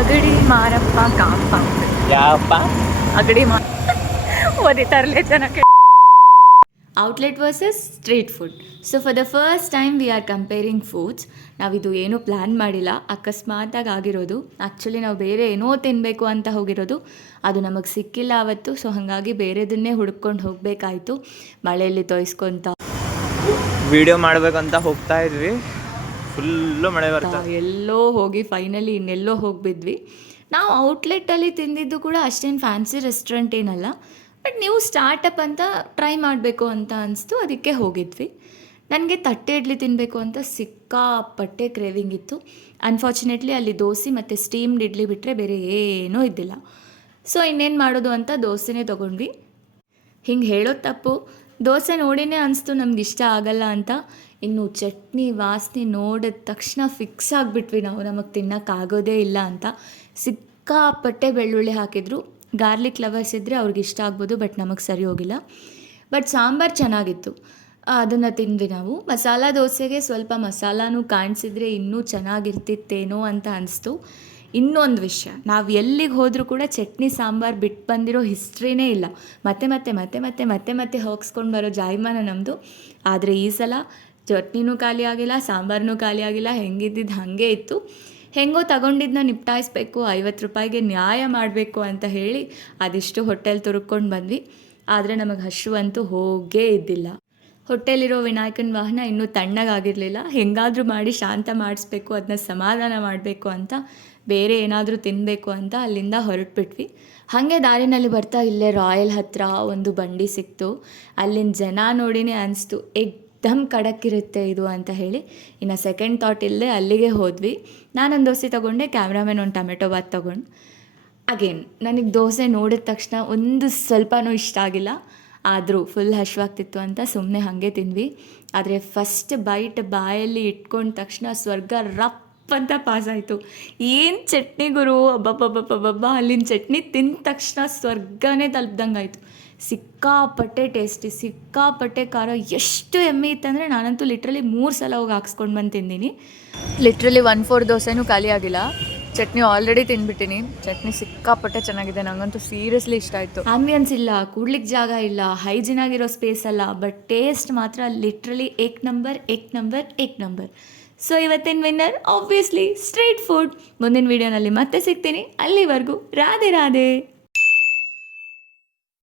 Agadi Marappa compound. ಯಾವಪ್ಪ ಅಗಡಿ ಓದಿತಾರಲ್ಲೇ ಚೆನ್ನಾಗಿ. Outlet versus street food. So for the first time we are comparing foods. ನಾವಿದು ಏನೂ ಪ್ಲ್ಯಾನ್ ಮಾಡಿಲ್ಲ, ಅಕಸ್ಮಾತಾಗಿ ಆಗಿರೋದು. ಆ್ಯಕ್ಚುಲಿ ನಾವು ಬೇರೆ ಏನೋ ತಿನ್ನಬೇಕು ಅಂತ ಹೋಗಿರೋದು, ಅದು ನಮಗೆ ಸಿಕ್ಕಿಲ್ಲ ಅವತ್ತು. ಸೊ ಹಾಗಾಗಿ ಬೇರೆದನ್ನೇ ಹುಡ್ಕೊಂಡು ಹೋಗಬೇಕಾಯಿತು, ಮಳೆಯಲ್ಲಿ ತೊಯ್ಸ್ಕೊತ. ವಿಡಿಯೋ ಮಾಡಬೇಕಂತ ಹೋಗ್ತಾ ಇದ್ವಿ, ಫುಲ್ಲು ಮಳೆ ಬರ್ತಾ. ಎಲ್ಲೋ ಹೋಗಿ ಫೈನಲಿ ಇನ್ನೆಲ್ಲೋ ಹೋಗಿಬಿದ್ವಿ. ನಾವು ಔಟ್ಲೆಟ್ಟಲ್ಲಿ ತಿಂದಿದ್ದು ಕೂಡ ಅಷ್ಟೇನು ಫ್ಯಾನ್ಸಿ ರೆಸ್ಟೋರೆಂಟ್ ಏನಲ್ಲ, ಬಟ್ ನೀವು ಸ್ಟಾರ್ಟಪ್ ಅಂತ ಟ್ರೈ ಮಾಡಬೇಕು ಅಂತ ಅನಿಸ್ತು, ಅದಕ್ಕೆ ಹೋಗಿದ್ವಿ. ನನಗೆ ತಟ್ಟೆ ಇಡ್ಲಿ ತಿನ್ನಬೇಕು ಅಂತ ಸಿಕ್ಕಾಪಟ್ಟೆ ಕ್ರೇವಿಂಗ್ ಇತ್ತು. ಅನ್ಫಾರ್ಚುನೇಟ್ಲಿ ಅಲ್ಲಿ ದೋಸೆ ಮತ್ತು ಸ್ಟೀಮ್ಡ್ ಇಡ್ಲಿ ಬಿಟ್ಟರೆ ಬೇರೆ ಏನೂ ಇದ್ದಿಲ್ಲ. ಸೊ ಇನ್ನೇನು ಮಾಡೋದು ಅಂತ ದೋಸೆನೇ ತೊಗೊಂಡ್ವಿ. ಹಿಂಗೆ ಹೇಳೋದು ತಪ್ಪು, ದೋಸೆ ನೋಡಿನೇ ಅನಿಸ್ತು ನಮ್ಗೆ ಇಷ್ಟ ಆಗಲ್ಲ ಅಂತ. ಇನ್ನು ಚಟ್ನಿ ವಾಸನೆ ನೋಡಿದ ತಕ್ಷಣ ಫಿಕ್ಸ್ ಆಗಿಬಿಟ್ವಿ ನಾವು, ನಮಗೆ ತಿನ್ನೋಕ್ಕಾಗೋದೇ ಇಲ್ಲ ಅಂತ. ಸಿಕ್ಕಾಪಟ್ಟೆ ಬೆಳ್ಳುಳ್ಳಿ ಹಾಕಿದ್ರು. ಗಾರ್ಲಿಕ್ ಲವರ್ಸ್ ಇದ್ದರೆ ಅವ್ರಿಗೆ ಇಷ್ಟ ಆಗ್ಬೋದು, ಬಟ್ ನಮಗೆ ಸರಿ ಹೋಗಿಲ್ಲ. ಬಟ್ ಸಾಂಬಾರು ಚೆನ್ನಾಗಿತ್ತು, ಅದನ್ನು ತಿಂದ್ವಿ ನಾವು. ಮಸಾಲ ದೋಸೆಗೆ ಸ್ವಲ್ಪ ಮಸಾಲಾನೂ ಕಾಣಿಸಿದ್ರೆ ಇನ್ನೂ ಚೆನ್ನಾಗಿರ್ತಿತ್ತೇನೋ ಅಂತ ಅನಿಸ್ತು. ಇನ್ನೊಂದು ವಿಷಯ, ನಾವು ಎಲ್ಲಿಗೆ ಹೋದರೂ ಕೂಡ ಚಟ್ನಿ ಸಾಂಬಾರು ಬಿಟ್ಟು ಬಂದಿರೋ ಹಿಸ್ಟ್ರಿನೇ ಇಲ್ಲ. ಮತ್ತೆ ಮತ್ತೆ ಮತ್ತೆ ಮತ್ತೆ ಮತ್ತೆ ಮತ್ತೆ ಹೋಗಿಸ್ಕೊಂಡು ಬರೋ ಜಾಯಮಾನ ನಮ್ಮದು. ಆದರೆ ಈ ಸಲ ಚಟ್ನಿನೂ ಖಾಲಿ ಆಗಿಲ್ಲ, ಸಾಂಬಾರನ್ನೂ ಖಾಲಿ ಆಗಿಲ್ಲ, ಹೆಂಗಿದ್ದಿದ್ದು ಹಾಗೆ ಇತ್ತು. ಹೆಂಗೋ ತಗೊಂಡಿದ್ದನ್ನ ನಿಪ್ಟಾಯಿಸ್ಬೇಕು, 50 ರೂಪಾಯಿಗೆ ನ್ಯಾಯ ಮಾಡಬೇಕು ಅಂತ ಹೇಳಿ ಅದಿಷ್ಟು ಹೋಟೆಲ್ ತುರುಕ್ಕೊಂಡು ಬಂದ್ವಿ. ಆದರೆ ನಮಗೆ ಹಶುವಂತೂ ಹೋಗೇ ಇದ್ದಿಲ್ಲ. ಹೊಟ್ಟೆಲಿರೋ ವಿನಾಯಕನ ವಾಹನ ಇನ್ನೂ ತಣ್ಣಗಾಗಿರಲಿಲ್ಲ. ಹೆಂಗಾದರೂ ಮಾಡಿ ಶಾಂತ ಮಾಡಿಸ್ಬೇಕು, ಅದನ್ನ ಸಮಾಧಾನ ಮಾಡಬೇಕು ಅಂತ, ಬೇರೆ ಏನಾದರೂ ತಿನ್ನಬೇಕು ಅಂತ ಅಲ್ಲಿಂದ ಹೊರಟ್ಬಿಟ್ವಿ. ಹಾಗೆ ದಾರಿನಲ್ಲಿ ಬರ್ತಾ ಇಲ್ಲೇ ರಾಯಲ್ ಹತ್ತಿರ ಒಂದು ಬಂಡಿ ಸಿಕ್ತು. ಅಲ್ಲಿನ ಜನ ನೋಡಿನೇ ಅನಿಸ್ತು ಎಕ್ದಮ್ ಖಡಕ್ಕಿರುತ್ತೆ ಇದು ಅಂತ ಹೇಳಿ. ಇನ್ನು ಸೆಕೆಂಡ್ ಥಾಟ್ ಇಲ್ಲದೆ ಅಲ್ಲಿಗೆ ಹೋದ್ವಿ. ನಾನೊಂದು ದೋಸೆ ತೊಗೊಂಡೆ, ಕ್ಯಾಮ್ರಾಮನ್ ಒಂದು ಟೊಮೆಟೊ ಬಾತ್ ತೊಗೊಂಡು. ಅಗೇನ್ ನನಗೆ ದೋಸೆ ನೋಡಿದ ತಕ್ಷಣ ಒಂದು ಸ್ವಲ್ಪನೂ ಇಷ್ಟ ಆಗಿಲ್ಲ, ಆದರೂ ಫುಲ್ ಹಶ್ವಾಗ್ತಿತ್ತು ಅಂತ ಸುಮ್ಮನೆ ಹಾಗೆ ತಿಂದ್ವಿ. ಆದರೆ ಫಸ್ಟ್ ಬೈಟ್ ಬಾಯಲ್ಲಿ ಇಟ್ಕೊಂಡ ತಕ್ಷಣ ಸ್ವರ್ಗ ರಪ್ ಅಂತ ಪಾಸಾಯಿತು. ಏನು ಚಟ್ನಿ ಗುರು, ಅಬ್ಬಬ್ಬಬ್ಬಬ್ಬಬ್ಬ! ಅಲ್ಲಿನ ಚಟ್ನಿ ತಿಂದ ತಕ್ಷಣ ಸ್ವರ್ಗನೇ ತಲುಪ್ದಂಗೆ ಆಯಿತು. ಸಿಕ್ಕಾಪಟ್ಟೆ ಟೇಸ್ಟಿ, ಸಿಕ್ಕಾಪಟ್ಟೆ ಖಾರ, ಎಷ್ಟು ಎಮ್ಮೆ ಇತ್ತಂದರೆ ನಾನಂತೂ ಲಿಟ್ರಲಿ 3 ಸಲ ಹೋಗಿ ಹಾಕ್ಸ್ಕೊಂಡು ಬಂದು ತಿಂದೀನಿ. ಲಿಟ್ರಲಿ 1/4 ದೋಸೆನೂ ಖಾಲಿ ಆಗಿಲ್ಲ. ಚಟ್ನಿ ಆಲ್ರೆಡಿ ತಿಂದ್ಬಿಟ್ಟಿನಿ. ಚಟ್ನಿ ಸಿಕ್ಕಾಪಟ್ಟೆ ಚೆನ್ನಾಗಿದೆ, ನನಗಂತೂ ಸೀರಿಯಸ್ಲಿ ಇಷ್ಟ ಆಯಿತು. ಆಂಬಿಯನ್ಸ್ ಇಲ್ಲ, ಕೂಡ್ಲಿಕ್ಕೆ ಜಾಗ ಇಲ್ಲ, ಹೈಜಿನ್ ಆಗಿರೋ ಸ್ಪೇಸ್ ಅಲ್ಲ, ಬಟ್ ಟೇಸ್ಟ್ ಮಾತ್ರ ಲಿಟ್ರಲಿ ಏಕ್ ನಂಬರ್. ಸೊ ಇವತ್ತಿನ ವಿನ್ನರ್ ಆಬ್ವಿಯಸ್ಲಿ ಸ್ಟ್ರೀಟ್ ಫುಡ್. ಮುಂದಿನ ವೀಡಿಯೋನಲ್ಲಿ ಮತ್ತೆ ಸಿಗ್ತೀನಿ, ಅಲ್ಲಿವರೆಗೂ ರಾಧೆ ರಾಧೆ.